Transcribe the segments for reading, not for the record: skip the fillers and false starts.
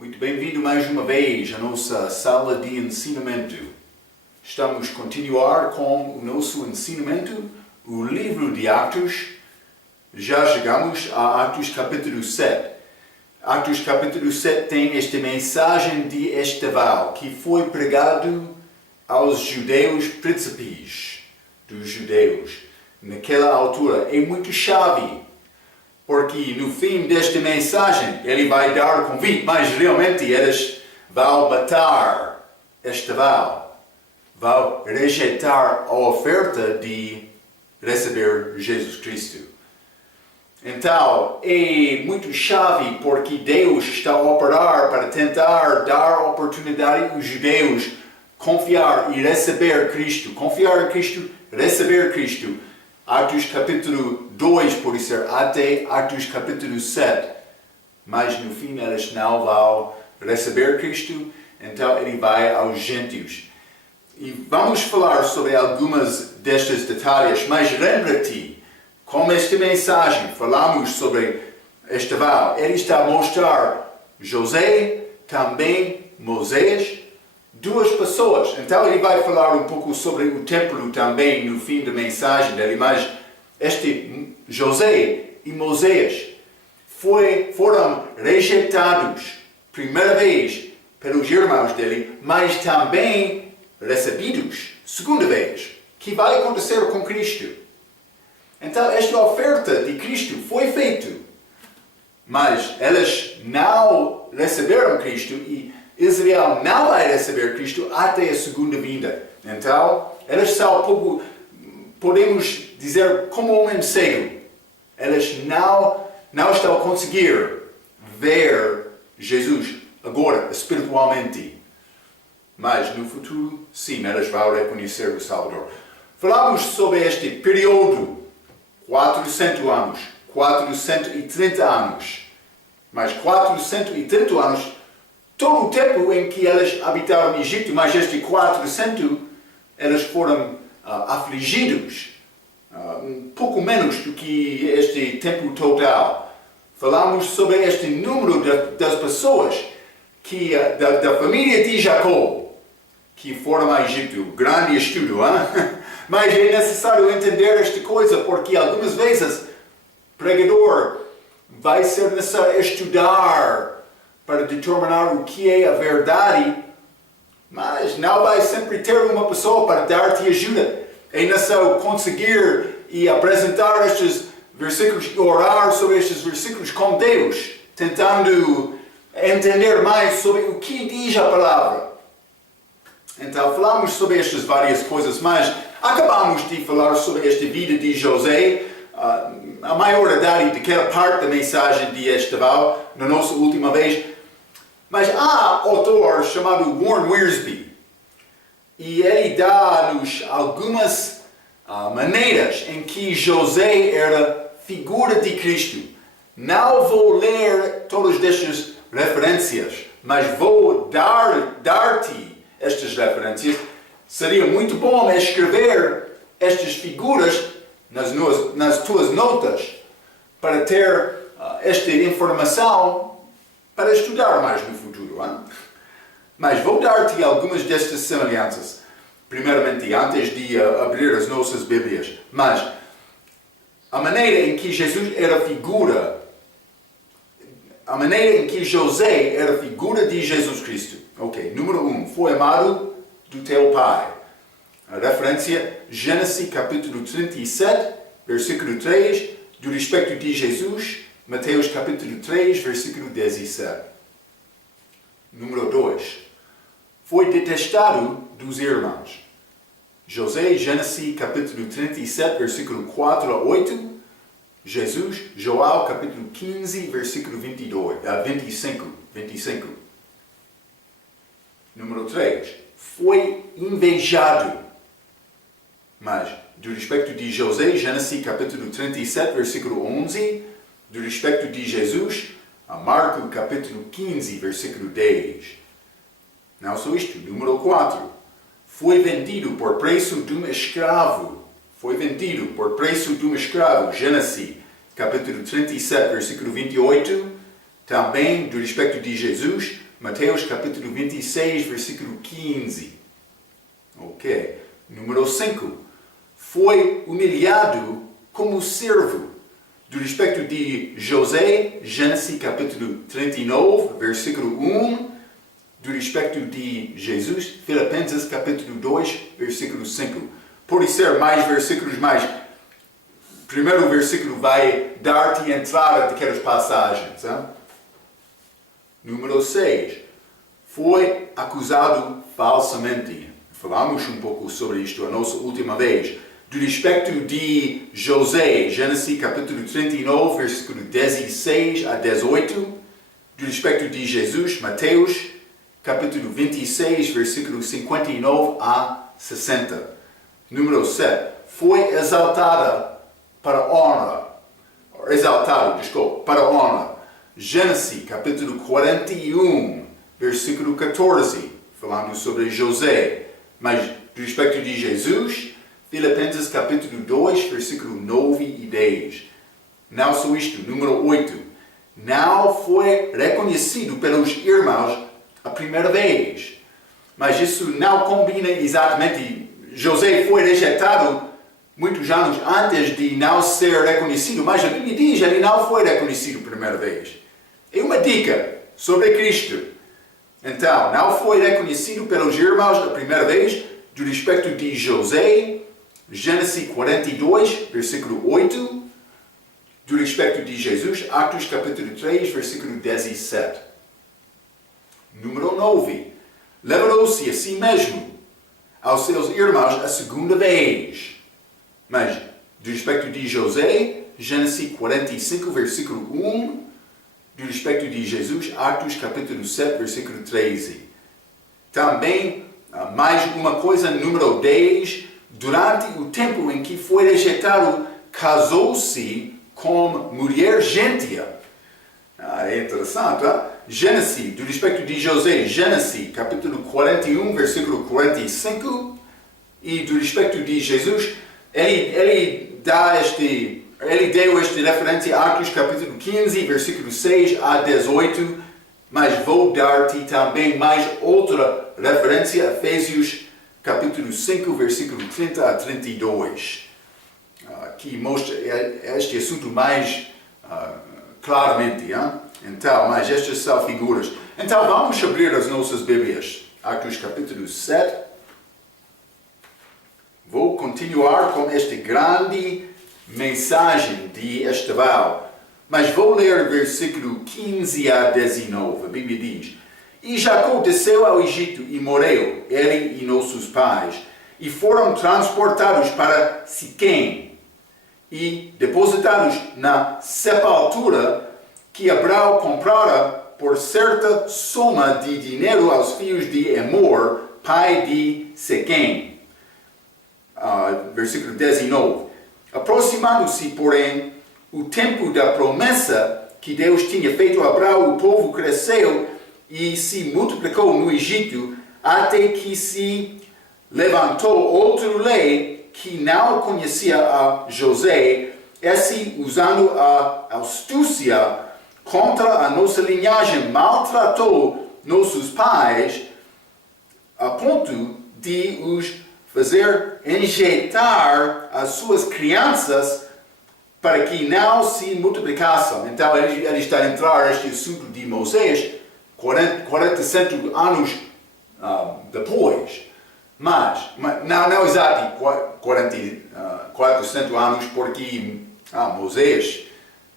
Muito bem-vindo mais uma vez à nossa sala de ensinamento. Estamos a continuar com o nosso ensinamento, o livro de Atos. Já chegamos a Atos capítulo 7. Atos capítulo 7 tem esta mensagem de Estevão, que foi pregado aos judeus príncipes dos judeus. Naquela altura é muito chave, porque no fim desta mensagem ele vai dar convite, mas realmente eles vão matar Estevão, vão rejeitar a oferta de receber Jesus Cristo. Então, é muito chave porque Deus está a operar para tentar dar oportunidade aos judeus confiar e receber Cristo. Confiar em Cristo, receber Cristo. Atos capítulo 2, por ser até Atos capítulo 7. Mas no fim eles não vão receber Cristo, então ele vai aos gentios. E vamos falar sobre algumas destes detalhes, mas lembra-te, com esta mensagem falamos sobre Estevão. Ele está a mostrar José, também Moisés, duas pessoas. Então ele vai falar um pouco sobre o templo também no fim da mensagem dele, mas este José e Moisés foram rejeitados primeira vez pelos irmãos dele, mas também recebidos segunda vez, que vai acontecer com Cristo. Então esta oferta de Cristo foi feita, mas eles não receberam Cristo e Israel não vai receber Cristo até a segunda vinda. Então, eles são pouco, podemos dizer, como um homem cego. Eles não estão a conseguir ver Jesus agora, espiritualmente. Mas no futuro, sim, eles vão reconhecer o Salvador. Falamos sobre este período, 400 anos, 430 anos. Mas 430 anos, todo o tempo em que eles habitaram no Egito, mas este 400, eles foram afligidos, um pouco menos do que este tempo total. Falamos sobre este número das pessoas da família de Jacó, que foram ao Egito. Grande estudo, hein? Mas é necessário entender esta coisa, porque algumas vezes o pregador vai ser necessário estudar para determinar o que é a verdade, mas não vai sempre ter uma pessoa para dar-te ajuda. É necessário conseguir e apresentar estes versículos, orar sobre estes versículos com Deus, tentando entender mais sobre o que diz a palavra. Então falamos sobre estas várias coisas, mas acabamos de falar sobre esta vida de José, a maioridade daquela parte da mensagem de Estevão, na nossa última vez. Mas há um autor chamado Warren Wiersbe, e ele dá-nos algumas maneiras em que José era figura de Cristo. Não vou ler todas estas referências, mas vou dar-te estas referências. Seria muito bom escrever estas figuras nas tuas notas para ter esta informação para estudar mais no futuro. Hein? Mas vou dar-te algumas destas semelhanças. Primeiramente, antes de abrir as nossas Bíblias. Mas a maneira em que Jesus era figura, a maneira em que José era figura de Jesus Cristo. Ok, número 1. Foi amado do teu pai. A referência, Gênesis capítulo 37, versículo 3, do respeito de Jesus, Mateus capítulo 3, versículo 17. Número 2. Foi detestado dos irmãos. José, Gênesis capítulo 37, versículo 4 a 8. Jesus, João capítulo 15, versículo 25. Número 3. Foi invejado. Mas, do respeito de José, Gênesis capítulo 37, versículo 11, do respeito de Jesus, a Marcos capítulo 15, versículo 10. Não só isto, número 4. Foi vendido por preço de um escravo. Foi vendido por preço de um escravo. Gênesis capítulo 37, versículo 28. Também, do respeito de Jesus, Mateus capítulo 26, versículo 15. Ok. Número 5. Foi humilhado como servo. Do respeito de José, Gênesis capítulo 39, versículo 1. Do respeito de Jesus, Filipenses capítulo 2, versículo 5. Pode ser mais versículos, mas o primeiro versículo vai dar-te entrada daquelas passagens. Hein? Número 6. Foi acusado falsamente. Falamos um pouco sobre isto a nossa última vez. Do respeito de José, Gênesis capítulo 39, versículo 16 a 18. Do respeito de Jesus, Mateus capítulo 26, versículo 59 a 60. Número 7. Foi exaltado, para honra. Gênesis capítulo 41, versículo 14. Falando sobre José. Mas, do respeito de Jesus, Filipenses capítulo 2, versículo 9 e 10. Não só isto. Número 8. Não foi reconhecido pelos irmãos a primeira vez. Mas isso não combina exatamente. José foi rejeitado muitos anos antes de não ser reconhecido, mas a Bíblia diz que ele não foi reconhecido a primeira vez. É uma dica sobre Cristo. Então, não foi reconhecido pelos irmãos a primeira vez, do respeito de José, Gênesis 42, versículo 8, do respeito de Jesus, Atos capítulo 3, versículo 17. Número 9. Levarou-se a si mesmo aos seus irmãos a segunda vez. Mas, do respeito de José, Gênesis 45, versículo 1, do respeito de Jesus, Atos capítulo 7, versículo 13. Também, mais uma coisa, número 10, durante o tempo em que foi rejeitado, casou-se com mulher gêntia. É interessante, hein? Gênesis, do respeito de José, Gênesis, capítulo 41, versículo 45, e do respeito de Jesus, ele deu esta referência a Atos, capítulo 15, versículo 6 a 18, mas vou dar-te também mais outra referência, Efésios, capítulo 5, versículo 30 a 32, que mostra este assunto mais claramente, hein? Então, mas estas são figuras. Então, vamos abrir as nossas Bíblias. Atos capítulo 7. Vou continuar com esta grande mensagem de Estevão. Mas vou ler o versículo 15 a 19. A Bíblia diz: E Jacó desceu ao Egito e morreu, ele e nossos pais, e foram transportados para Siquém e depositados na sepultura que Abraão comprara por certa soma de dinheiro aos filhos de Emor, pai de Siquém. Versículo 19. Aproximando-se, porém, o tempo da promessa que Deus tinha feito a Abraão, o povo cresceu e se multiplicou no Egito, até que se levantou outro rei que não conhecia a José, esse, usando a astúcia contra a nossa linhagem, maltratou nossos pais a ponto de os fazer enjeitar as suas crianças para que não se multiplicassem. Então ele está a entrar neste assunto de Moisés 400 anos depois. Mas não exato 400 anos, porque Moisés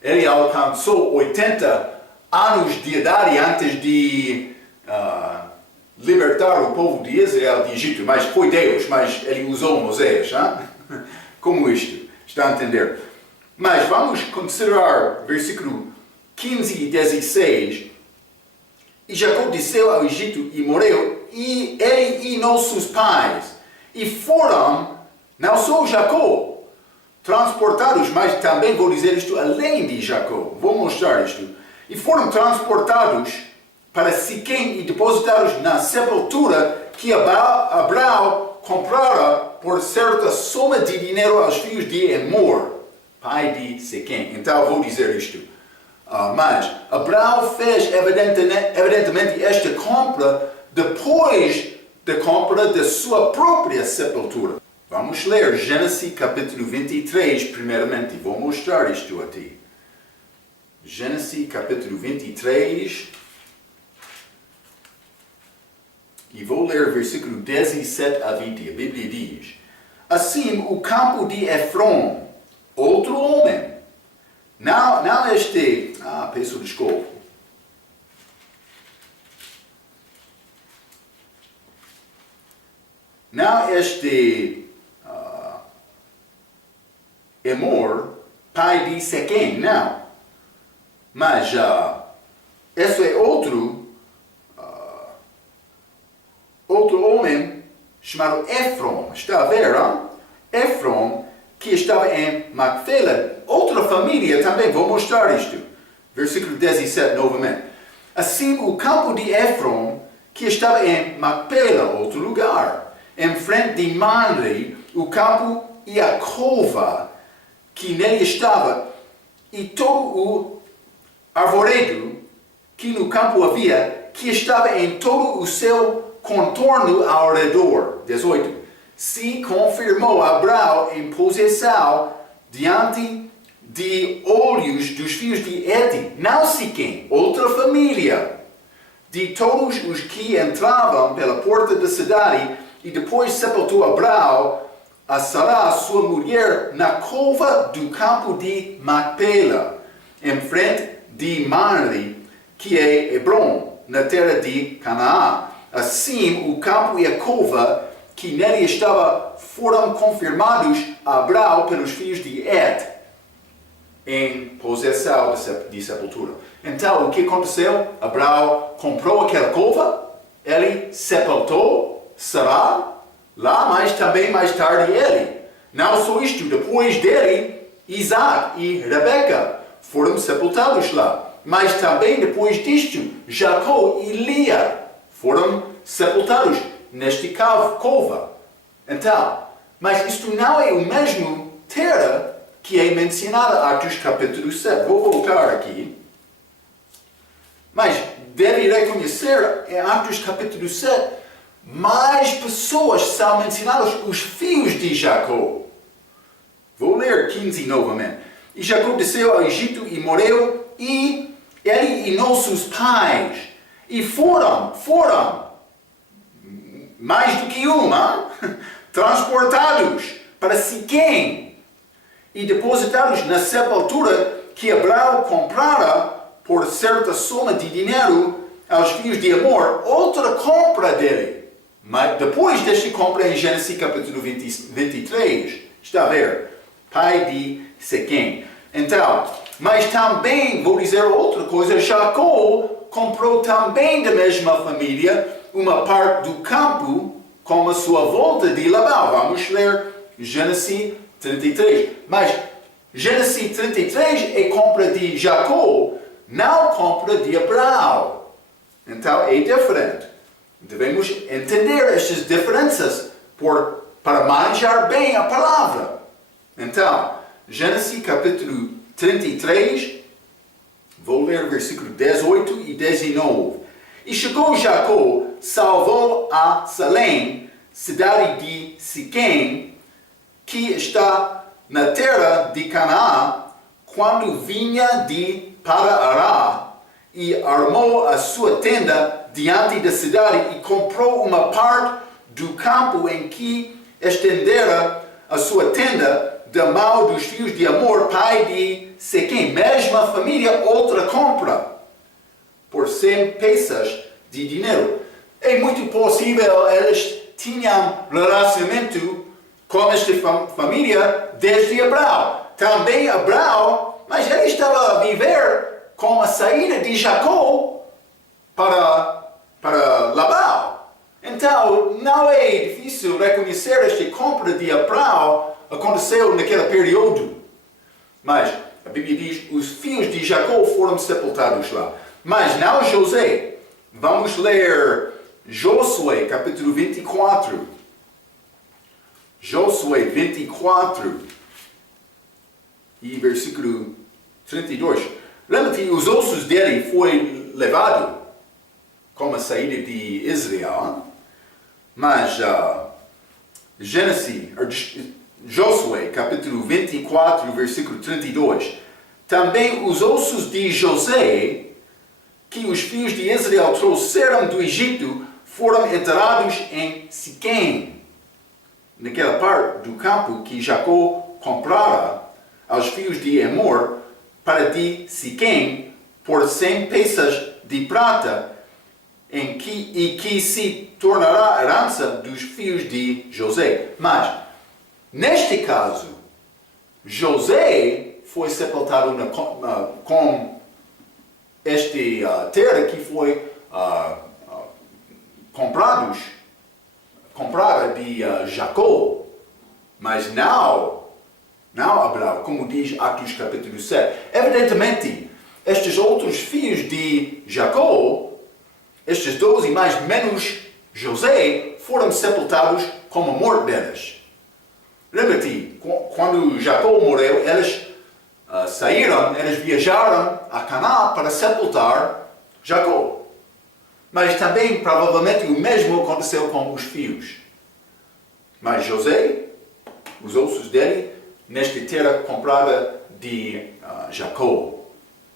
ele alcançou 80 anos de idade antes de libertar o povo de Israel de Egito. Mas foi Deus, mas ele usou Moisés. Como isto? Está a entender? Mas vamos considerar versículo 15 e 16. E Jacó desceu ao Egito e morreu, e ele e nossos pais. E foram, não só Jacó, transportados, mas também vou dizer isto além de Jacó. Vou mostrar isto. E foram transportados para Siquém e depositados na sepultura que Abraão comprara por certa soma de dinheiro aos filhos de Emor, pai de Siquém. Então vou dizer isto. Mas Abraão fez evidentemente esta compra depois da compra da sua própria sepultura. Vamos ler Gênesis capítulo 23 primeiramente. Vou mostrar isto a ti. Gênesis capítulo 23. E vou ler versículo 17 a 20. A Bíblia diz: Assim o campo de Efron, outro homem. Não este... peço desculpa. Não este... Emor, pai de Sequém, não. Mas esse é outro homem chamado Efron. Está a ver, hein? Efron, que estava em Macpela. Outra família também, vou mostrar isto. Versículo 17 novamente. Assim o campo de Efron, que estava em Macpela, outro lugar, em frente de Manre, o campo e a cova que nele estava, e todo o arvoredo que no campo havia, que estava em todo o seu contorno ao redor. 18. Se confirmou Abraão em possessão diante de olhos dos filhos de Heti, não Siquém, outra família, de todos os que entravam pela porta da cidade, e depois sepultou Abraão a Sará, sua mulher, na cova do campo de Macpela, em frente de Manre, que é Hebron, na terra de Canaã. Assim, o campo e a cova que nele estava foram confirmados a Abraão pelos filhos de Het, em possessão de sepultura. Então, o que aconteceu? Abraão comprou aquela cova, ele sepultou Sará lá, mas também mais tarde ele. Não só isto, depois dele, Isaac e Rebeca foram sepultados lá. Mas também depois disto, Jacó e Lia foram sepultados neste cova. Então, mas isto não é o mesmo terra que é mencionada em Atos capítulo 7. Vou voltar aqui. Mas deve reconhecer em Atos capítulo 7, mais pessoas são mencionadas, os filhos de Jacó. Vou ler 15 novamente. E Jacó desceu ao Egito e morreu, e ele e nossos pais, e foram, mais do que transportados para Siquém, e depositados na sepultura que Abraão comprara por certa soma de dinheiro aos filhos de Amor, outra compra dele. Mas depois desta compra em Gênesis capítulo 23, está a ver, pai de Siquém. Então, mas também, vou dizer outra coisa, Jacó comprou também da mesma família uma parte do campo com a sua volta de Labão. Vamos ler Gênesis 33. Mas Gênesis 33 é compra de Jacó, não compra de Abraão. Então é diferente. Devemos entender estas diferenças para manejar bem a palavra. Então, Gênesis capítulo 33, vou ler versículo 18 e 19. E chegou Jacó, salvou a Salém, cidade de Siquém, que está na terra de Canaã, quando vinha para Ará, e armou a sua tenda diante da cidade e comprou uma parte do campo em que estendera a sua tenda da mão dos filhos de Amor, pai de Siquém. Mesma família, outra compra, por 100 peças de dinheiro. É muito possível eles tinham relacionamento com esta família desde Abraão. Também Abraão, mas ele estava a viver com a saída de Jacó para Labão. Então, não é difícil reconhecer esta compra de Abraão aconteceu naquele período. Mas a Bíblia diz, os filhos de Jacó foram sepultados lá. Mas não José. Vamos ler Josué, capítulo 24. Josué 24 e versículo 32. Lembra que os ossos dele foi levado como a saída de Israel, mas Josué, capítulo 24, versículo 32, também os ossos de José, que os filhos de Israel trouxeram do Egito, foram enterrados em Siquém, naquela parte do campo que Jacó comprara aos filhos de Emor para de Siquém por 100 peças de prata, e que se tornará a herança dos filhos de José. Mas, neste caso, José foi sepultado com esta terra que foi comprada de Jacó, mas não Abraão, como diz Atos capítulo 7. Evidentemente, estes outros filhos de Jacó, estes 12 mais menos José, foram sepultados como a morte deles. Lembra-te, quando Jacó morreu, eles eles viajaram a Canaã para sepultar Jacó. Mas também, provavelmente, o mesmo aconteceu com os filhos. Mas José, os ossos dele, nesta terra comprada de Jacó.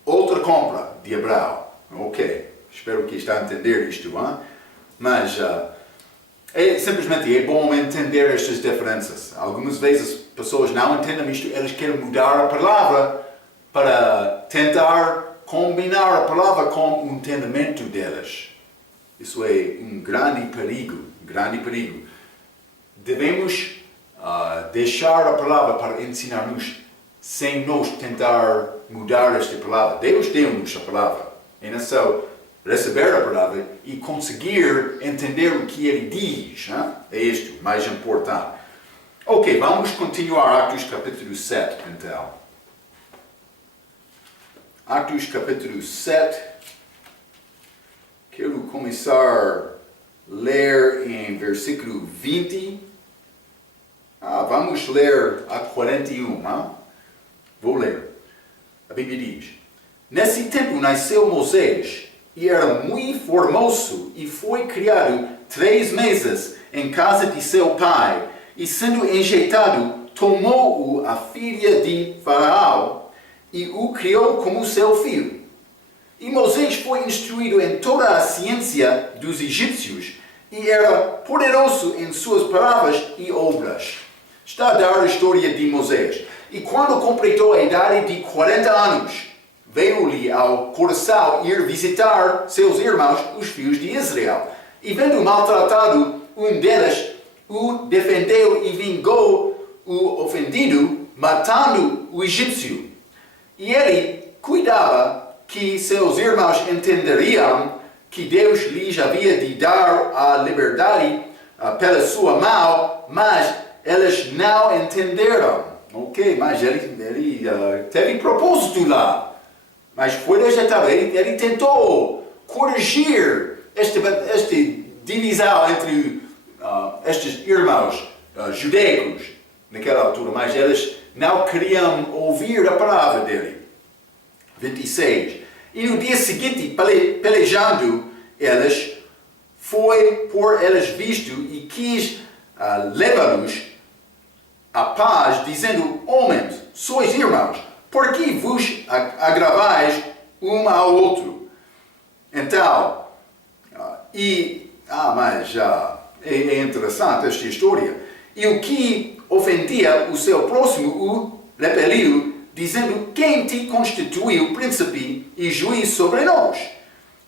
Outra compra de Abraão. Ok, espero que está a entender isto. Hein? Mas simplesmente é bom entender estas diferenças. Algumas vezes as pessoas não entendem isto, eles querem mudar a palavra para tentar combinar a palavra com o entendimento deles. Isso é um grande perigo, Devemos deixar a palavra para ensinar-nos sem nós tentar mudar esta palavra. Deus deu-nos a palavra. É só receber a palavra e conseguir entender o que ele diz. Né? É isto, mais importante. Ok, vamos continuar Atos capítulo 7, então. Atos capítulo 7. Quero começar a ler em versículo 20. Vamos ler a 41. Vou ler. A Bíblia diz: Nesse tempo nasceu Moisés, e era muito formoso, e foi criado 3 meses em casa de seu pai, e sendo enjeitado, tomou-o a filha de Faraó, e o criou como seu filho. E Moisés foi instruído em toda a ciência dos egípcios, e era poderoso em suas palavras e obras. Está a dar a história de Moisés. E quando completou a idade de 40 anos, veio-lhe ao coração ir visitar seus irmãos, os filhos de Israel. E vendo maltratado um deles, o defendeu e vingou o ofendido, matando o egípcio. E ele cuidava que seus irmãos entenderiam que Deus lhes havia de dar a liberdade pela sua mão, mas eles não entenderam. Ok, mas ele teve propósito lá. Mas foi rejeitado. Ele tentou corrigir esta divisão entre estes irmãos judaicos naquela altura, mas eles não queriam ouvir a palavra dele. 26. E no dia seguinte, pelejando eles, foi por eles visto e quis levá-los a paz, dizendo: Homens, sois irmãos, por que vos agravais um ao outro? Então, mas é interessante esta história. E o que ofendia o seu próximo o repeliu, dizendo: Quem te constituiu príncipe e juiz sobre nós?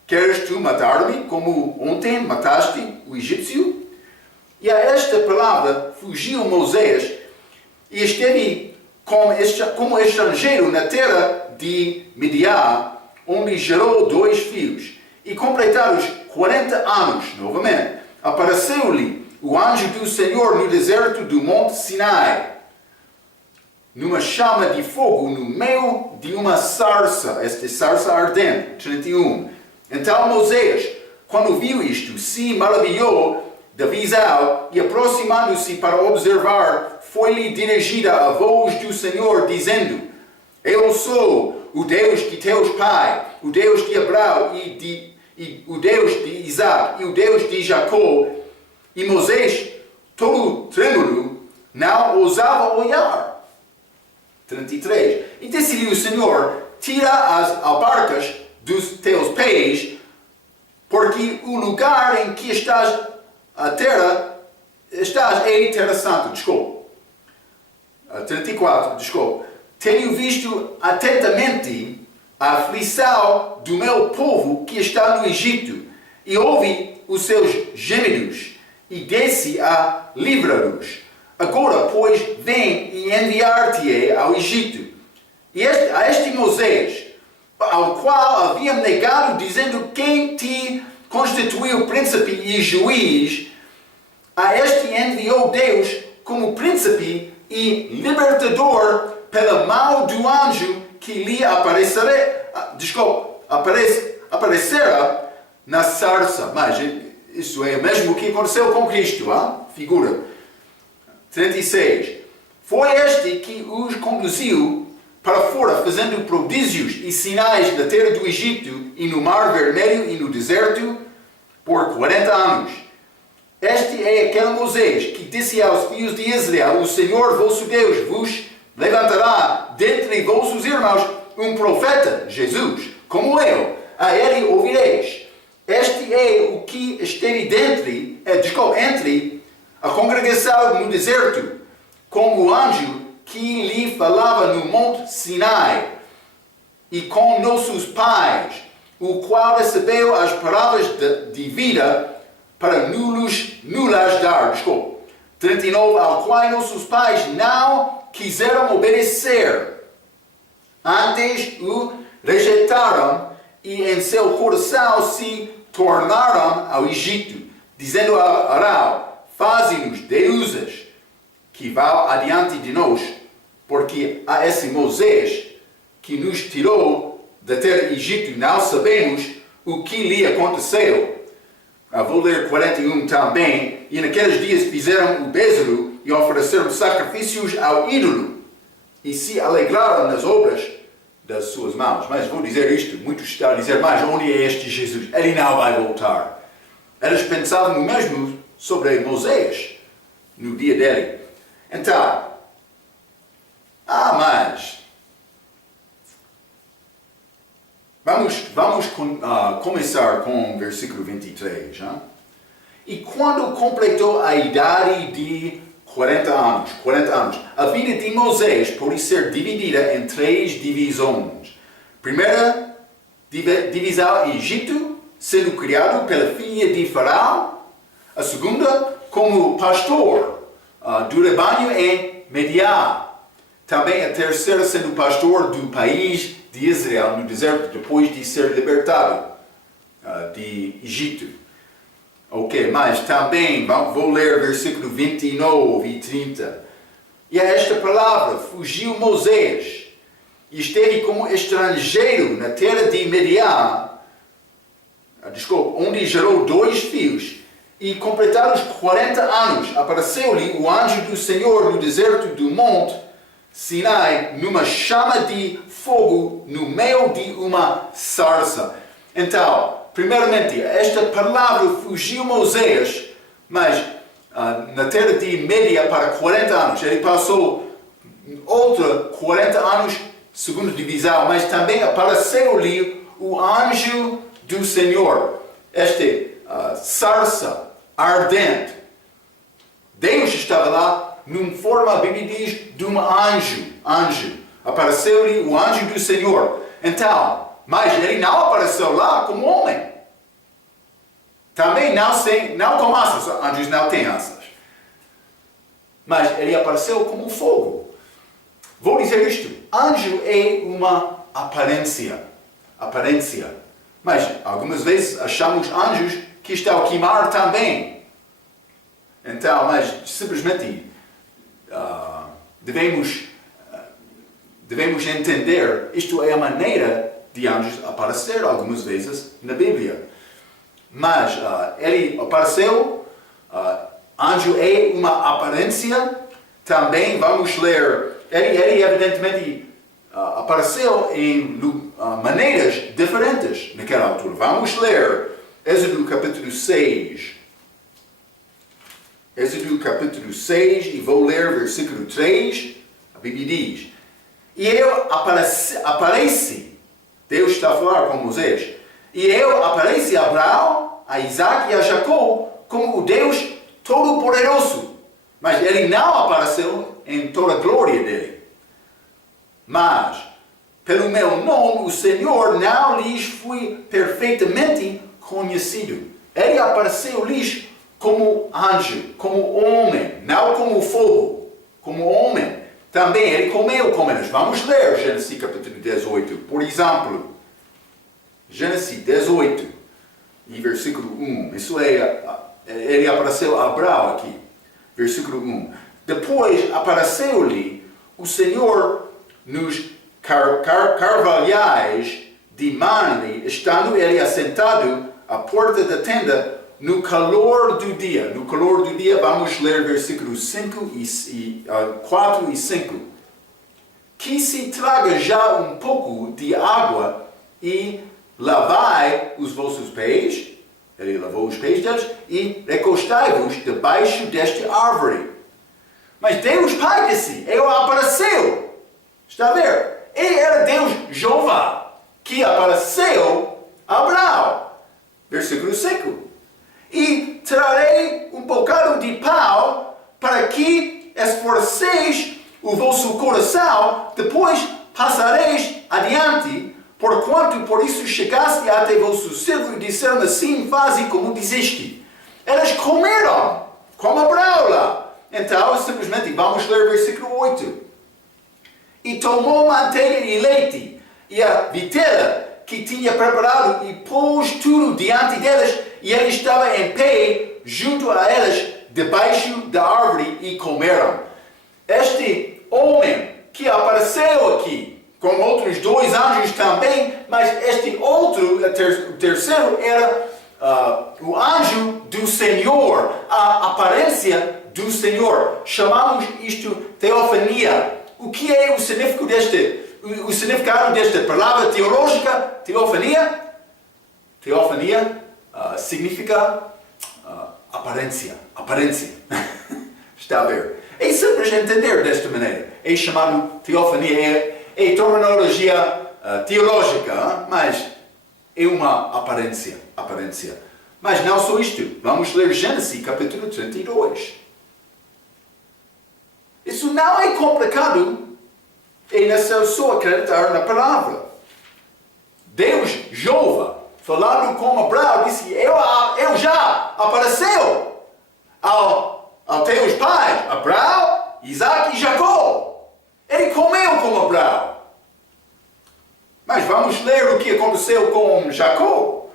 Queres tu matar-me como ontem mataste o egípcio? E a esta palavra fugiu Moisés e esteve como estrangeiro na terra de Midian, onde gerou 2 filhos. E completados 40 anos, novamente, apareceu-lhe o anjo do Senhor no deserto do Monte Sinai, numa chama de fogo no meio de uma sarça, esta sarça ardente. 31. Então Moisés, quando viu isto, se maravilhou da visão, e aproximando-se para observar, foi-lhe dirigida a voz do Senhor, dizendo: Eu sou o Deus de teus pais, o Deus de Abraão e o Deus de Isaac e o Deus de Jacó. E Moisés, todo trêmulo, não ousava olhar. 33. E disse-lhe o Senhor: tira as alparcas dos teus pés, porque o lugar em que estás é terra santa. Desculpa. 34. Desculpa. Tenho visto atentamente a aflição do meu povo que está no Egito, e ouvi os seus gemidos, e desce a livrar-os. Agora, pois, vem e enviar-te-ei ao Egito. E a este Moisés, ao qual haviam negado, dizendo: quem te constituiu príncipe e juiz, a este enviou Deus como príncipe e libertador pela mão do anjo que lhe aparecera na sarça. Mas isso é mesmo o que aconteceu com Cristo, figura. 36. Foi este que os conduziu para fora, fazendo prodígios e sinais na terra do Egito e no Mar Vermelho e no deserto por 40 anos. Este é aquele Moisés que disse aos filhos de Israel: o Senhor vosso Deus vos levantará dentre vossos irmãos um profeta, Jesus, como eu. A ele ouvireis. Este é o que esteve entre a congregação no deserto, como o anjo que lhe falava no monte Sinai, e com nossos pais, o qual recebeu as palavras de vida para nulas dar. 39. Ao qual nossos pais não quiseram obedecer, antes o rejeitaram, e em seu coração se tornaram ao Egito, dizendo a Arão: faze-nos deuses que vão adiante de nós, porque a esse Moisés que nos tirou da terra do Egito não sabemos o que lhe aconteceu. Vou ler 41 também. E naqueles dias fizeram o bezerro e ofereceram sacrifícios ao ídolo, e se alegraram nas obras das suas mãos. Mas vou dizer isto: muitos estão a dizer: mas onde é este Jesus? Ele não vai voltar. Eles pensavam o mesmo sobre Moisés no dia dele. Então, mas vamos começar com o versículo 23. E quando completou a idade de 40 anos, a vida de Moisés pode ser dividida em 3 divisões. Primeira divisão: Egito, sendo criado pela filha de Faraó. A segunda, como pastor do rebanho em Midian. Também a terceira, sendo pastor do país de Israel no deserto, depois de ser libertado de Egito. Ok, mas também vou ler versículo 29 e 30. E a esta palavra: fugiu Moisés e esteve como estrangeiro na terra de Midian, onde gerou 2 filhos. E completados 40 anos, apareceu-lhe o anjo do Senhor no deserto do monte Sinai, numa chama de fogo no meio de uma sarça. Então, primeiramente, esta palavra fugiu Moisés, mas na terra de Midian para 40 anos. Ele passou outra 40 anos, segunda divisão, mas também apareceu-lhe o anjo do Senhor. Esta sarça ardente. Deus estava lá numa forma, a Bíblia diz, de um anjo. Apareceu-lhe o anjo do Senhor. Então, mas ele não apareceu lá como homem. Também não com asas. Anjos não têm asas. Mas ele apareceu como fogo. Vou dizer isto: anjo é uma aparência. Mas algumas vezes achamos anjos que estão a queimar também. Então, mas simplesmente devemos entender, isto é a maneira de anjos aparecer algumas vezes na Bíblia. Mas ele apareceu, anjo é uma aparência. Também vamos ler, ele evidentemente apareceu em maneiras diferentes naquela altura. Vamos ler Êxodo capítulo 6. Êxodo capítulo 6 e vou ler versículo 3. A Bíblia diz: E ele aparece, Deus está a falar com Moisés, e ele aparece a Abraão, a Isaac e a Jacó como o Deus Todo-Poderoso. Mas ele não apareceu em toda a glória dele. Mas, pelo meu nome, o Senhor não lhes foi perfeitamente conhecido. Ele apareceu-lhes como anjo, como homem, não como fogo, como homem. Também ele comeu com eles. Vamos ler Gênesis capítulo 18. Por exemplo, Gênesis 18 e versículo 1. Isso é, ele apareceu a Abraão aqui. Versículo 1. Depois apareceu-lhe o Senhor nos carvalhais de Manre, estando ele assentado à porta da tenda no calor do dia. No calor do dia, vamos ler versículos 4 e 5. Que se traga já um pouco de água e lavai os vossos pés. Ele lavou os pés deles e recostai-vos debaixo desta árvore. Mas Deus Pai disse, ele apareceu. Está a ver? Ele era Deus Jeová, que apareceu a Abraão. Versículo 5. E trarei um bocado de pau para que esforceis o vosso coração, depois passareis adiante, porquanto por isso chegaste até vosso servo e disseram assim, faze como dizeste. Eles comeram, como Abraão lá. Então, simplesmente, vamos ler versículo 8. E tomou manteiga e leite, e a vitela que tinha preparado, e pôs tudo diante deles, e ele estava em pé, junto a eles, debaixo da árvore, e comeram. Este homem que apareceu aqui, com outros dois anjos também, mas este outro, o terceiro, era o anjo do Senhor, a aparência do Senhor. Chamamos isto teofania. O que é o significado desta palavra teológica? Teofania? Teofania significa aparência. Aparência. Está a ver? É simples entender desta maneira. É chamado teofania. É terminologia teológica, mas é uma aparência. Mas não só isto. Vamos ler Gênesis capítulo 32. Isso não é complicado. É necessário só acreditar na palavra. Deus, Jeová, falando com Abraão, disse, eu já apareceu ao teus pais, Abraão, Isaac e Jacó. Ele comeu com Abraão. Mas vamos ler o que aconteceu com Jacó.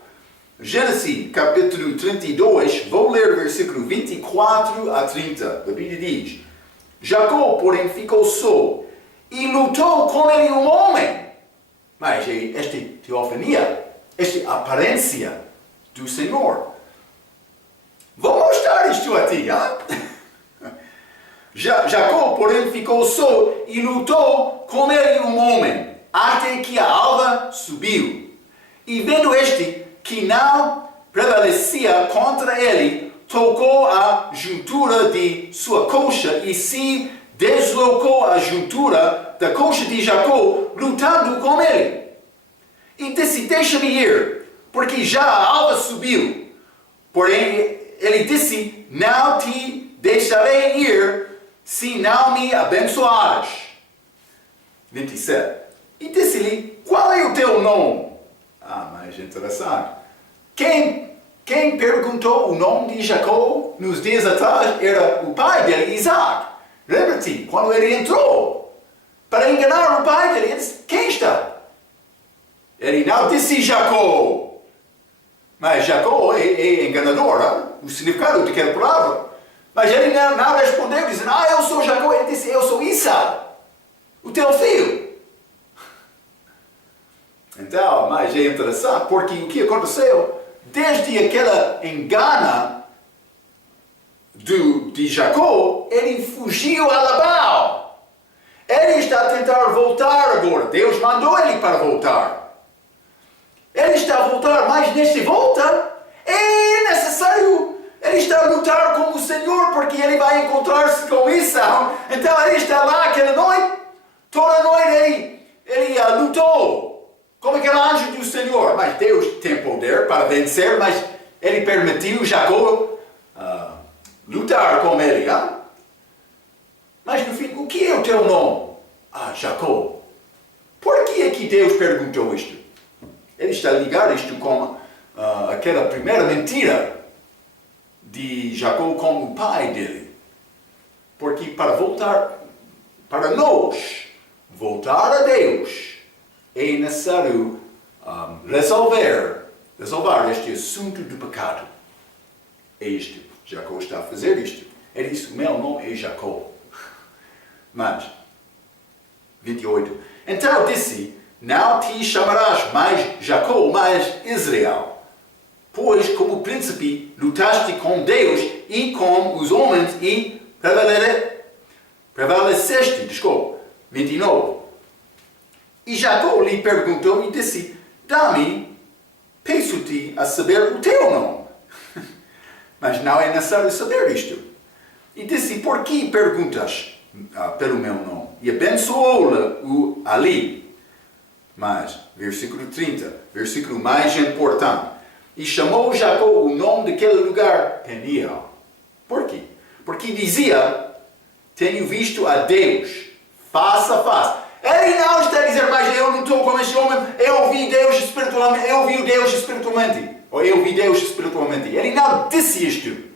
Gênesis capítulo 32, vou ler versículo 24 a 30. A Bíblia diz, Jacó, porém, ficou só e lutou com ele um homem. Mas esta teofania, esta aparência do Senhor. Vou mostrar isto a ti, hein? Jacó, porém, ficou só e lutou com ele um homem, até que a alva subiu. E vendo este que não prevalecia contra ele, tocou a juntura de sua coxa e se deslocou a juntura da coxa de Jacó, lutando com ele. E disse, deixa-me ir, porque já a alva subiu. Porém, ele disse, não te deixarei ir, se não me abençoares. 27. E disse-lhe, qual é o teu nome? Mas interessante. Quem perguntou o nome de Jacó nos dias atrás era o pai dele, Isaac. Lembra-te, quando ele entrou para enganar o pai dele, ele disse, quem está? Ele não disse Jacó. Mas Jacó é enganador, hein? O significado daquela palavra. Mas ele não respondeu, dizendo, eu sou Jacó. Ele disse, eu sou Isaac, o teu filho. Então, mas é interessante, porque o que aconteceu, desde aquela engana de Jacó, ele fugiu a Labão. Ele está a tentar voltar agora. Deus mandou ele para voltar. Ele está a voltar, mas nesta volta é necessário. Ele está a lutar com o Senhor, porque ele vai encontrar-se com Esaú. Então ele está lá aquela noite, toda a noite ele lutou como aquele anjo do Senhor. Mas Deus tem poder para vencer, mas ele permitiu Jacó lutar com ele. Mas no fim, o que é o teu nome? Jacó. Por que é que Deus perguntou isto? Ele está a ligar isto com aquela primeira mentira de Jacó como o pai dele. Porque para nós voltar a Deus, é necessário resolver este assunto do pecado. É isto. Jacó está a fazer isto. Ele disse, o meu nome é Jacó. Mas, 28. Então disse, não te chamarás mais Jacó, mas Israel. Pois, como príncipe, lutaste com Deus e com os homens e prevaleceste. 29. E Jacó lhe perguntou e disse, dá-me, peço-te a saber o teu nome. Mas não é necessário saber isto. E disse, por que perguntas pelo meu nome? E abençoou-o ali. Mas, versículo 30, versículo mais importante. E chamou Jacó o nome daquele lugar Peniel. Por quê? Porque dizia, tenho visto a Deus face a face. Ele não está a dizer, mas eu não estou com este homem, eu vi Deus espiritualmente, eu vi Deus espiritualmente. Ou eu vi Deus espiritualmente. Ele não disse isto.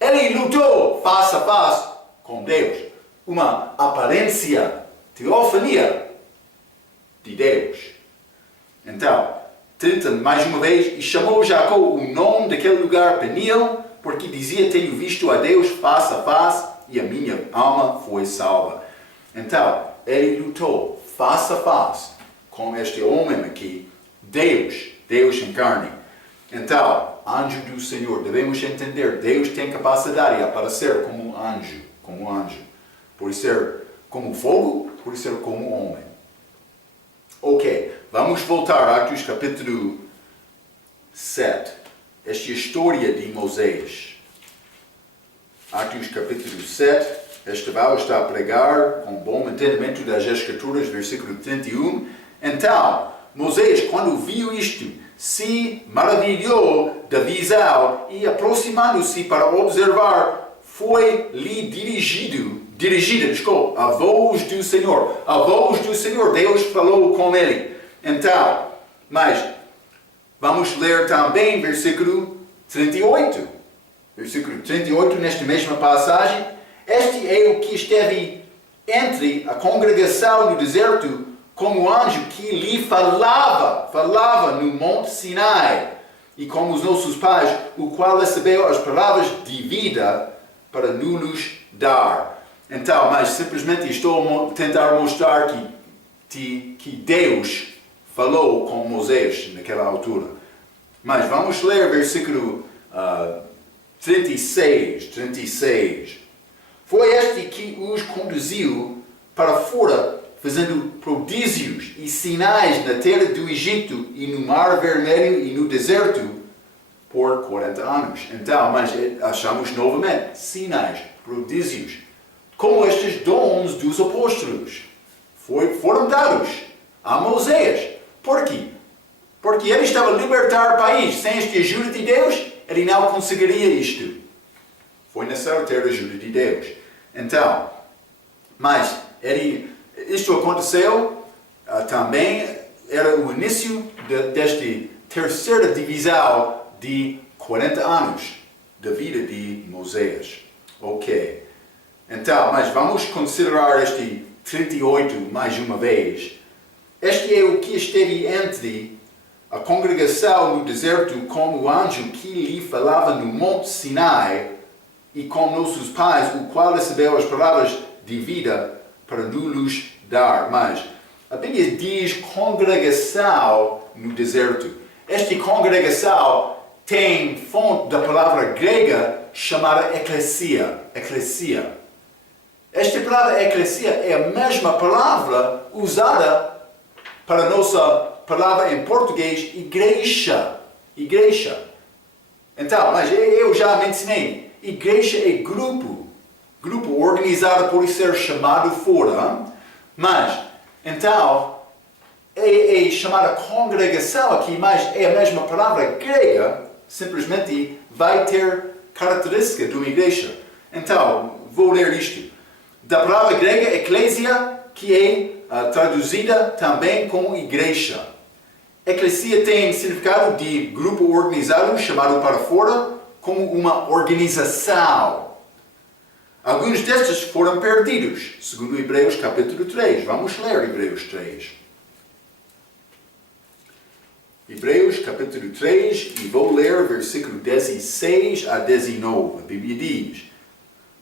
Ele lutou face a face com Deus. Uma aparência, teofania de Deus. Então, 30, mais uma vez, e chamou Jacó o nome daquele lugar Peniel, porque dizia, tenho visto a Deus face a face, e a minha alma foi salva. Então, ele lutou face a face com este homem aqui, Deus em carne. Então, anjo do Senhor, devemos entender, Deus tem capacidade de aparecer como um anjo. Por ser como fogo, por ser como homem. Ok, vamos voltar a Atos capítulo 7. Esta história de Moisés. Atos capítulo 7. Esteval está a pregar com bom entendimento das Escrituras, versículo 31. Então, Moisés, quando viu isto, se maravilhou da visão e, aproximando-se para observar, foi-lhe dirigida a voz do Senhor. A voz do Senhor, Deus falou com ele. Então, mas vamos ler também versículo 38. Versículo 38, nesta mesma passagem. Este é o que esteve entre a congregação no deserto, como anjo que lhe falava no monte Sinai, e como os nossos pais, o qual recebeu as palavras de vida para nos dar. Então, mas simplesmente estou a tentar mostrar que Deus falou com Moisés naquela altura. Mas vamos ler versículo 36. Foi este que os conduziu para fora, fazendo prodígios e sinais na terra do Egito e no Mar Vermelho e no deserto por 40 anos. Então, mas achamos novamente sinais, prodígios, como estes dons dos apóstolos foram dados a Moisés. Por quê? Porque ele estava a libertar o país. Sem esta ajuda de Deus, ele não conseguiria isto. Foi necessário ter a ajuda de Deus. Então, mas isto aconteceu também, era o início desta terceira divisão de 40 anos da vida de Moisés. Ok. Então, mas vamos considerar este 38 mais uma vez. Este é o que esteve entre a congregação no deserto como o anjo que lhe falava no monte Sinai e com nossos pais, o qual recebeu as palavras de vida para nos dar. Mas a Bíblia diz congregação no deserto. Esta congregação tem fonte da palavra grega chamada eclesia. Esta palavra eclesia é a mesma palavra usada para a nossa palavra em português, igreja. Igreja. Então, mas eu já mencionei, igreja é grupo. Grupo organizado por ser chamado fora. Mas, então, é chamada congregação aqui, mas é a mesma palavra grega, simplesmente vai ter característica de uma igreja. Então, vou ler isto. Da palavra grega eclésia, que é traduzida também como igreja. Eclesia tem significado de grupo organizado, chamado para fora, como uma organização. Alguns destes foram perdidos, segundo Hebreus capítulo 3. Vamos ler Hebreus 3. Hebreus capítulo 3, e vou ler versículo 16 a 19. A Bíblia diz: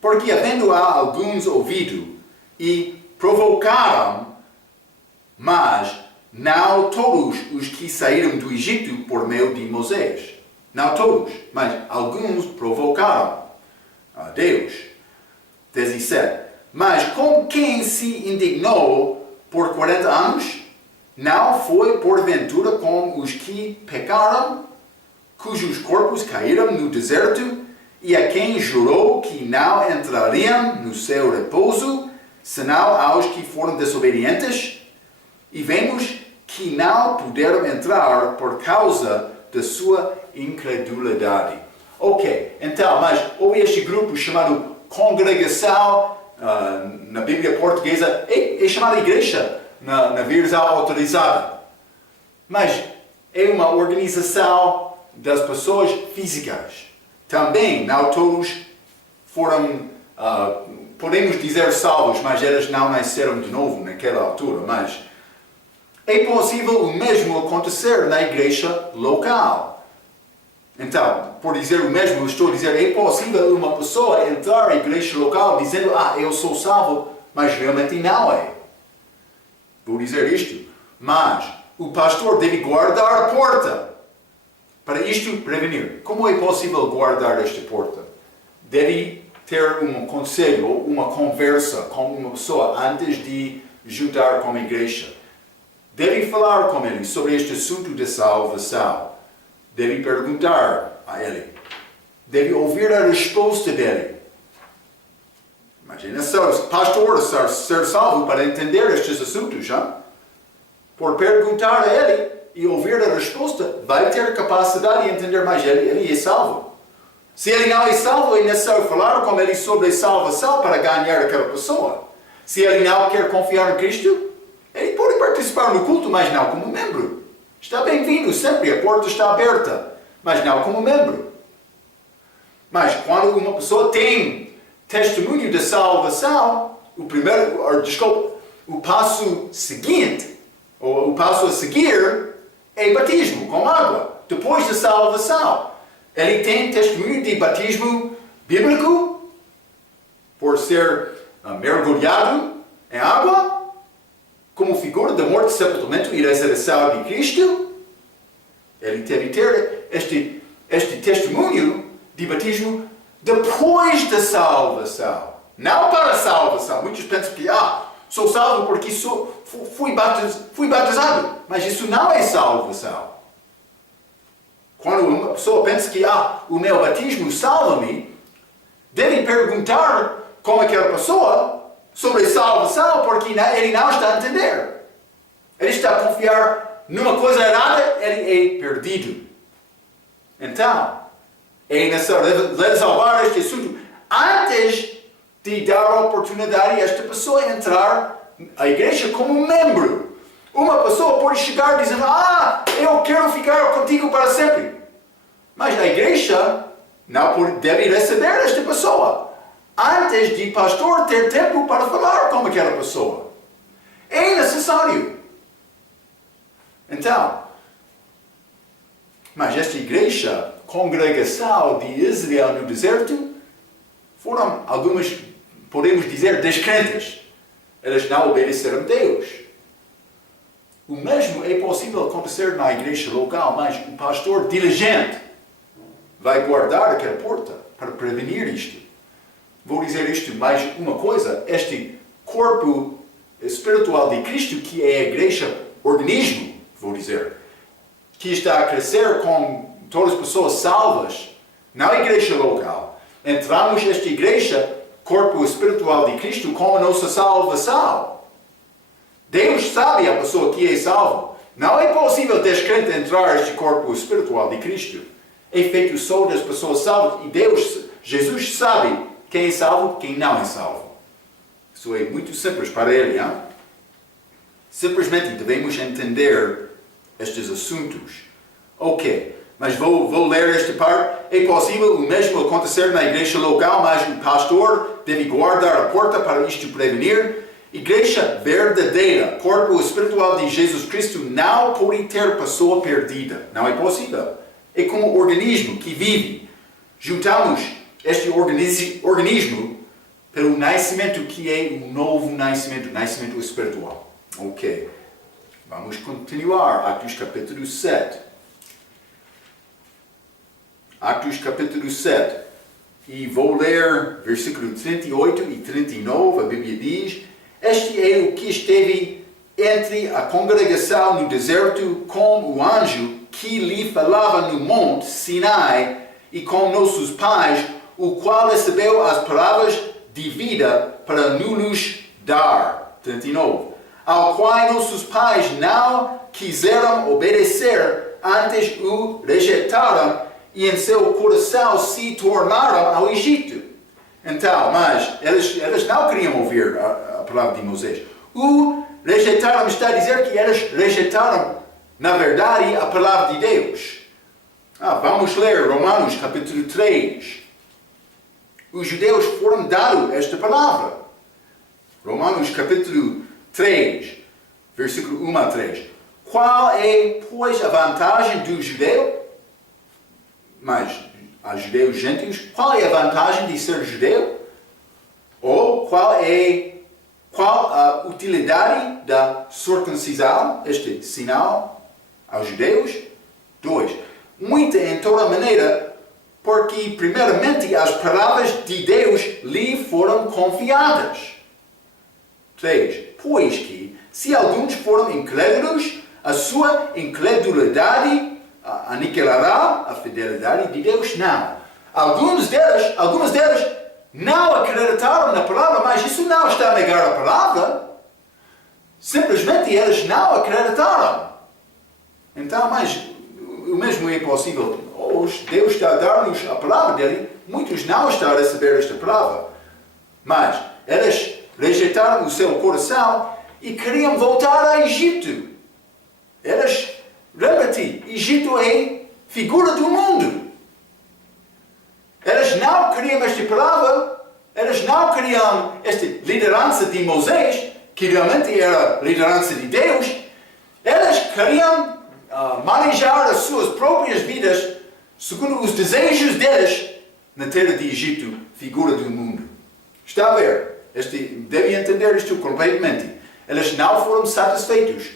porque havendo alguns ouvido e provocaram, mas não todos os que saíram do Egito por meio de Moisés. Não todos, mas alguns provocaram a Deus. 17. Mas com quem se indignou por 40 anos, não foi porventura com os que pecaram, cujos corpos caíram no deserto, e a quem jurou que não entrariam no seu repouso, senão aos que foram desobedientes? E vemos que não puderam entrar por causa da sua incredulidade. Ok, então, mas houve este grupo chamado congregação, na Bíblia portuguesa, é chamada igreja, na versão autorizada. Mas é uma organização das pessoas físicas. Também, não todos foram, podemos dizer salvos, mas eles não nasceram de novo naquela altura. Mas é possível o mesmo acontecer na igreja local. Então, por dizer o mesmo, eu estou a dizer, é possível uma pessoa entrar na igreja local dizendo, eu sou salvo, mas realmente não é. Vou dizer isto, mas o pastor deve guardar a porta. Para isto, prevenir. Como é possível guardar esta porta? Deve ter um conselho, uma conversa com uma pessoa antes de juntar com a igreja. Deve falar com ele sobre este assunto de salvação. Deve perguntar a ele. Deve ouvir a resposta dele. Imagina só, o pastor ser salvo para entender estes assuntos, já? Por perguntar a ele e ouvir a resposta, vai ter capacidade de entender mais ele é salvo. Se ele não é salvo, é necessário falar com ele sobre a salvação para ganhar aquela pessoa. Se ele não quer confiar em Cristo, ele pode participar no culto, mas não como membro. Está bem-vindo sempre, a porta está aberta, mas não como membro. Mas quando uma pessoa tem testemunho de salvação, o passo seguinte, ou o passo a seguir, é batismo com água, depois da salvação. Ele tem testemunho de batismo bíblico, por ser mergulhado em água, como figura da morte, sepultamento e ressurreição de Cristo. Ele deve ter este testemunho de batismo depois da salvação. Não para a salvação. Muitos pensam que, sou salvo porque fui batizado. Mas isso não é salvação. Quando uma pessoa pensa que, o meu batismo salva-me, deve perguntar como aquela pessoa sobre salvação, porque ele não está a entender. Ele está a confiar numa coisa errada, ele é perdido. Então, é necessário resolver este assunto antes de dar a oportunidade a esta pessoa entrar na igreja como membro. Uma pessoa pode chegar dizendo, eu quero ficar contigo para sempre. Mas a igreja não deve receber esta pessoa antes de pastor ter tempo para falar com aquela pessoa. É necessário. Então, mas esta igreja, congregação de Israel no deserto, foram algumas, podemos dizer, descrentes. Eles não obedeceram a Deus. O mesmo é possível acontecer na igreja local, mas o pastor diligente vai guardar aquela porta para prevenir isto. vou dizer isto mais uma coisa, este corpo espiritual de Cristo, que é a igreja, organismo, vou dizer, que está a crescer com todas as pessoas salvas, não a igreja local. Entramos nesta igreja, corpo espiritual de Cristo, com a nossa salvação. Deus sabe a pessoa que é salva. Não é possível descrente entrar neste corpo espiritual de Cristo. É feito só das pessoas salvas. E Deus, Jesus sabe quem é salvo e quem não é salvo. Isso é muito simples para Ele. Hein? Simplesmente devemos entender estes assuntos. Ok, mas vou ler esta parte. É possível o mesmo acontecer na igreja local, mas o pastor deve guardar a porta para isto prevenir. Igreja verdadeira, corpo espiritual de Jesus Cristo, não pode ter pessoa perdida. Não é possível. É como um organismo que vive. Juntamos este organismo pelo nascimento que é o novo nascimento, nascimento espiritual. Ok. Vamos continuar. Atos capítulo 7. Atos capítulo 7. E vou ler versículo 38 e 39. A Bíblia diz: este é o que esteve entre a congregação no deserto com o anjo que lhe falava no monte Sinai e com nossos pais, o qual recebeu as palavras de vida para nos dar. 39. Ao qual nossos pais não quiseram obedecer, antes o rejeitaram e em seu coração se tornaram ao Egito. Então, mas eles não queriam ouvir a palavra de Moisés. O rejeitaram está a dizer que eles rejeitaram, na verdade, a palavra de Deus. Vamos ler Romanos capítulo 3. Os judeus foram dados esta palavra. Romanos capítulo 3, versículo 1 a 3. Qual é, pois, a vantagem do judeu? Mas, a judeus gentios, qual é a vantagem de ser judeu? Ou qual a utilidade da circuncisão, este sinal, aos judeus? 2. Muita em toda maneira, porque primeiramente as palavras de Deus lhe foram confiadas. 3. Pois que, se alguns foram incrédulos, a sua incredulidade aniquilará a fidelidade de Deus? Não. Alguns deles não acreditaram na palavra, mas isso não está a negar a palavra. Simplesmente eles não acreditaram. Então, mas o mesmo é possível. Hoje Deus está a dar-nos a palavra dele, muitos não estão a receber esta palavra. Mas eles rejeitaram o seu coração e queriam voltar a Egito. Eles, lembra-te, Egito é figura do mundo. Eles não queriam esta palavra, eles não queriam esta liderança de Moisés, que realmente era a liderança de Deus. Eles queriam manejar as suas próprias vidas segundo os desejos deles na terra de Egito, figura do mundo. Está a ver? Devem entender isto completamente. Eles não foram satisfeitos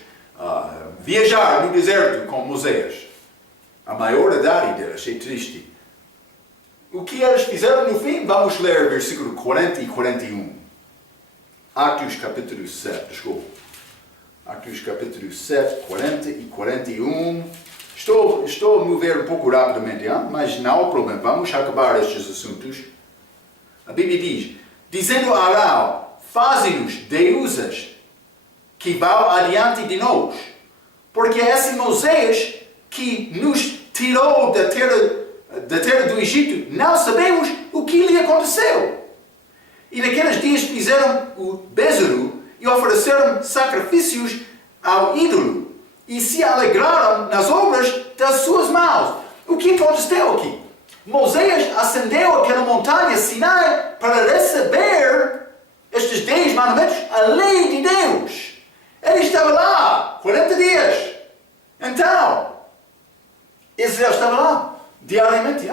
viajar no deserto com Moisés. A maioridade deles é triste. O que eles fizeram no fim? Vamos ler versículo 40 e 41. Atos capítulo 7, desculpa. Atos capítulo 7, 40 e 41. Estou a mover um pouco rapidamente, mas não há problema. Vamos acabar estes assuntos. A Bíblia diz: dizendo a Arão, faze-nos deuses que vão adiante de nós, porque é esse Moisés que nos tirou da terra do Egito, não sabemos o que lhe aconteceu. E naqueles dias fizeram o bezerro e ofereceram sacrifícios ao ídolo e se alegraram nas obras das suas mãos. O que aconteceu aqui? Moisés ascendeu aquela montanha Sinai para receber estes 10 mandamentos, a lei de Deus. Ele estava lá 40 dias. Então, Israel estava lá diariamente.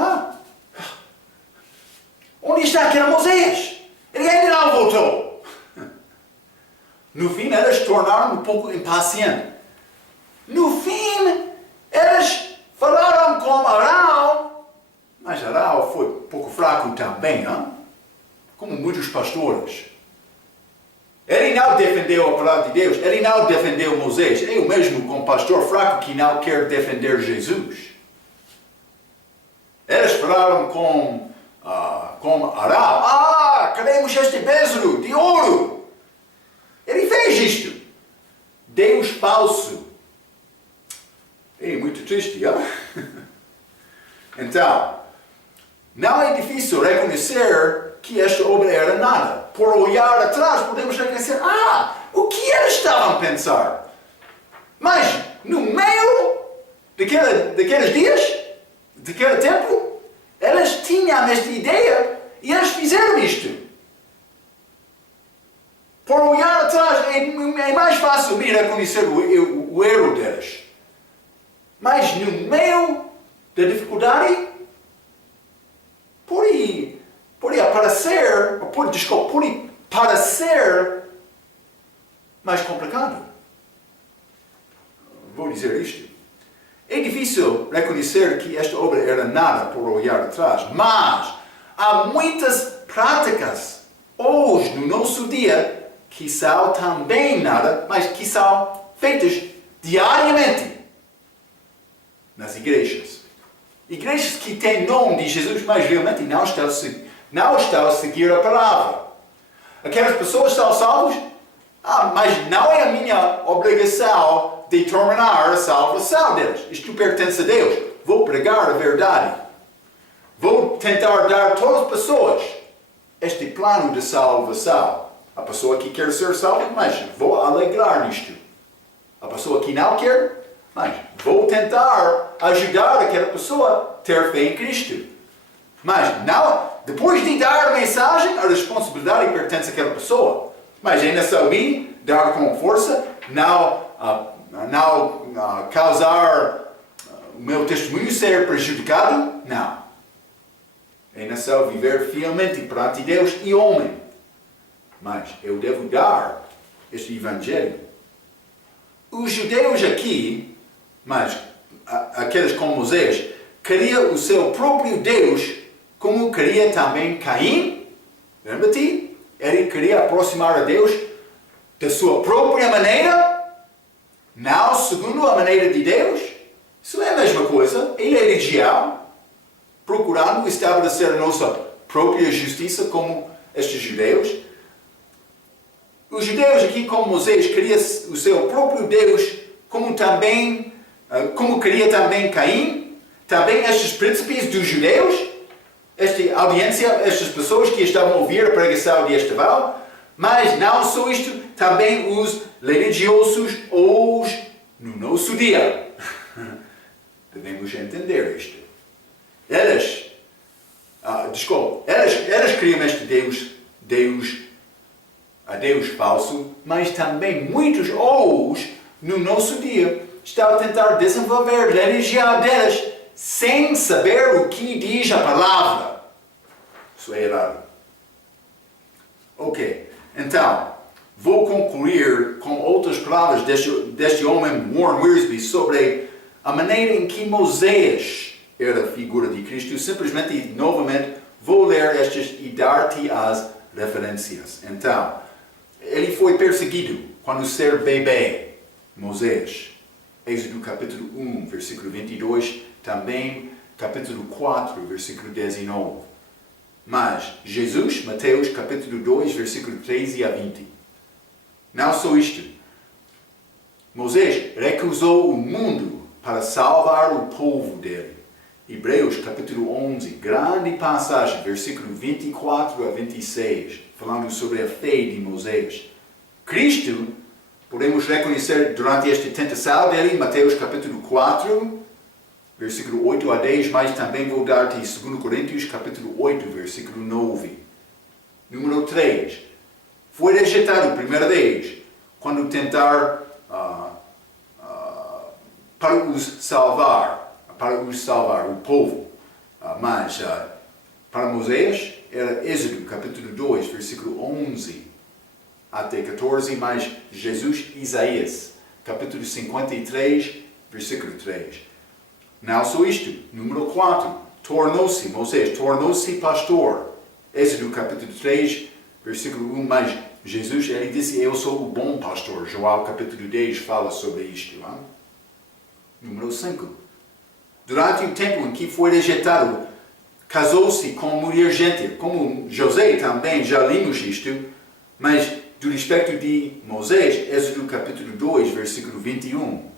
Onde está aquele Moisés? Ele ainda não voltou. No fim, eles tornaram um pouco impacientes. No fim, eles falaram com Arão, mas Arão foi um pouco fraco também. Como muitos pastores. Ele não defendeu a palavra de Deus, ele não defendeu Moisés. Eu mesmo, como pastor fraco, que não quero defender Jesus. Eles falaram com Arão, queremos este bezerro de ouro. Ele fez isto. Deus falso. É muito triste, Então, não é difícil reconhecer que esta obra era nada. Por olhar atrás, podemos reconhecer, o que eles estavam a pensar? Mas, no meio daqueles dias, daquele tempo, eles tinham esta ideia e eles fizeram isto. Por olhar atrás, é mais fácil me reconhecer o erro deles. Mas, no meio da dificuldade, pode parecer mais complicado. Vou dizer isto. É difícil reconhecer que esta obra era nada por olhar atrás, mas há muitas práticas hoje, no nosso dia, que são também nada, mas que são feitas diariamente nas igrejas. Igrejas que têm nome de Jesus, mas realmente não estão a seguir a palavra. Aquelas pessoas estão salvas, mas não é a minha obrigação determinar a salvação deles. Isto pertence a Deus. Vou pregar a verdade. Vou tentar dar a todas as pessoas este plano de salvação. A pessoa que quer ser salva, mas vou alegrar nisto. A pessoa que não quer, mas vou tentar ajudar aquela pessoa a ter fé em Cristo. Mas não, depois de dar a mensagem, a responsabilidade pertence àquela pessoa. Mas ainda só mim, dar com força, não causar o meu testemunho ser prejudicado, não. Ainda só viver fielmente perante Deus e homem. Mas eu devo dar este evangelho. Os judeus aqui, mas aqueles como Moisés, queriam o seu próprio Deus, como queria também Caim. Lembra-te? Ele queria aproximar a Deus da sua própria maneira, não segundo a maneira de Deus. Isso é a mesma coisa. Ele é religião, procurando estabelecer a nossa própria justiça como estes judeus. Os judeus aqui, como Moisés, queriam o seu próprio Deus, como queria também Caim, também estes príncipes dos judeus, esta audiência, estas pessoas que estavam a ouvir a pregação de Estevão, mas não só isto, também os religiosos hoje, no nosso dia. Devemos entender isto. Eles criam este Deus falso, mas também muitos hoje, no nosso dia, estão a tentar desenvolver a religião deles sem saber o que diz a palavra. Isso é errado. Ok, então, vou concluir com outras palavras deste homem, Warren Wiersbe, sobre a maneira em que Moisés era a figura de Cristo. Simplesmente, novamente, vou ler estas e dar-te as referências. Então, ele foi perseguido quando ser bebê, Moisés. Êxodo capítulo 1, versículo 22, também capítulo 4, versículo 19. Mas Jesus, Mateus capítulo 2, versículo 13 a 20. Não só isto. Moisés recusou o mundo para salvar o povo dele. Hebreus capítulo 11, grande passagem, versículo 24 a 26, falando sobre a fé de Moisés. Cristo, podemos reconhecer durante esta tentação dele, Mateus capítulo 4, versículo 8 a 10, mas também vou dar-te 2 Coríntios capítulo 8, versículo 9. Número 3. Foi rejeitado a primeira vez, quando tentar para os salvar o povo. Mas para Moisés era Êxodo capítulo 2, versículo 11 até 14, mas Jesus, Isaías capítulo 53, versículo 3. Não só isto, número 4, Moisés tornou-se pastor. Êxodo capítulo 3, Versículo 1, mas Jesus, ele disse, eu sou o bom pastor. João capítulo 10 fala sobre isto. Hein? Número 5. Durante o tempo em que foi rejeitado, casou-se com mulher gentil. Como José também, já limos isto, mas do respeito de Moisés, Êxodo capítulo 2, versículo 21.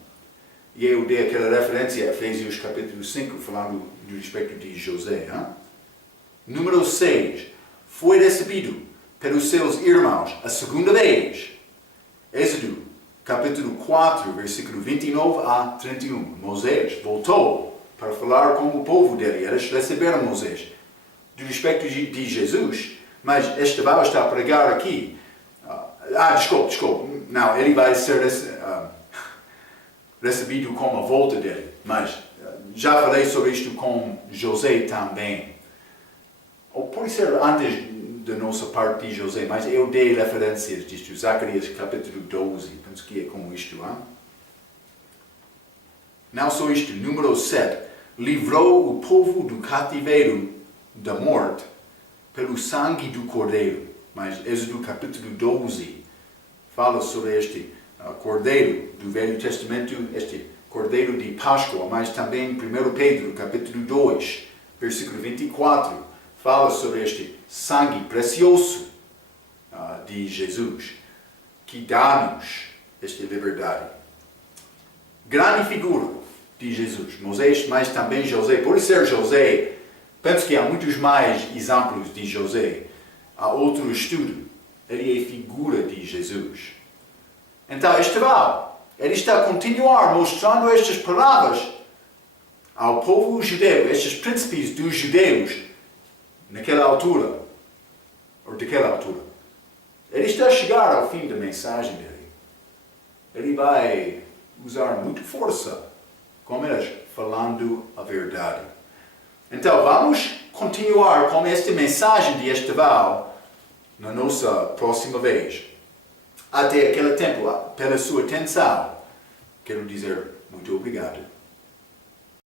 E eu dei aquela referência a Efésios capítulo 5, falando do respeito de José. Hein? Número 6. Foi recebido pelos seus irmãos a segunda vez. Êxodo capítulo 4, versículo 29 a 31. Moisés voltou para falar com o povo dele. Eles receberam Moisés do respeito de Jesus. Mas Estevão está a pregar aqui. Desculpe. Não, ele vai ser recebido com a volta dele. Mas já falei sobre isto com José também. Ou pode ser antes da nossa parte de José, mas eu dei referências disto. Zacarias capítulo 12. Penso que é como isto. Hein? Não só isto. Número 7. Livrou o povo do cativeiro da morte pelo sangue do Cordeiro. Mas Êxodo capítulo 12 fala sobre este Cordeiro do Velho Testamento, este Cordeiro de Páscoa, mas também 1 Pedro capítulo 2, versículo 24, fala sobre este sangue precioso de Jesus, que dá-nos esta liberdade. Grande figura de Jesus, Moisés, mas também José. Por ser José, penso que há muitos mais exemplos de José. Há outro estudo. Ele é figura de Jesus. Então, Estevão, ele está a continuar mostrando estas palavras ao povo judeu, estes príncipes dos judeus, naquela altura, ou daquela altura. Ele está a chegar ao fim da mensagem dele. Ele vai usar muita força com eles, falando a verdade. Então, vamos continuar com esta mensagem de Estevão na nossa próxima vez. Até aquele tempo, pela sua atenção, quero dizer muito obrigado.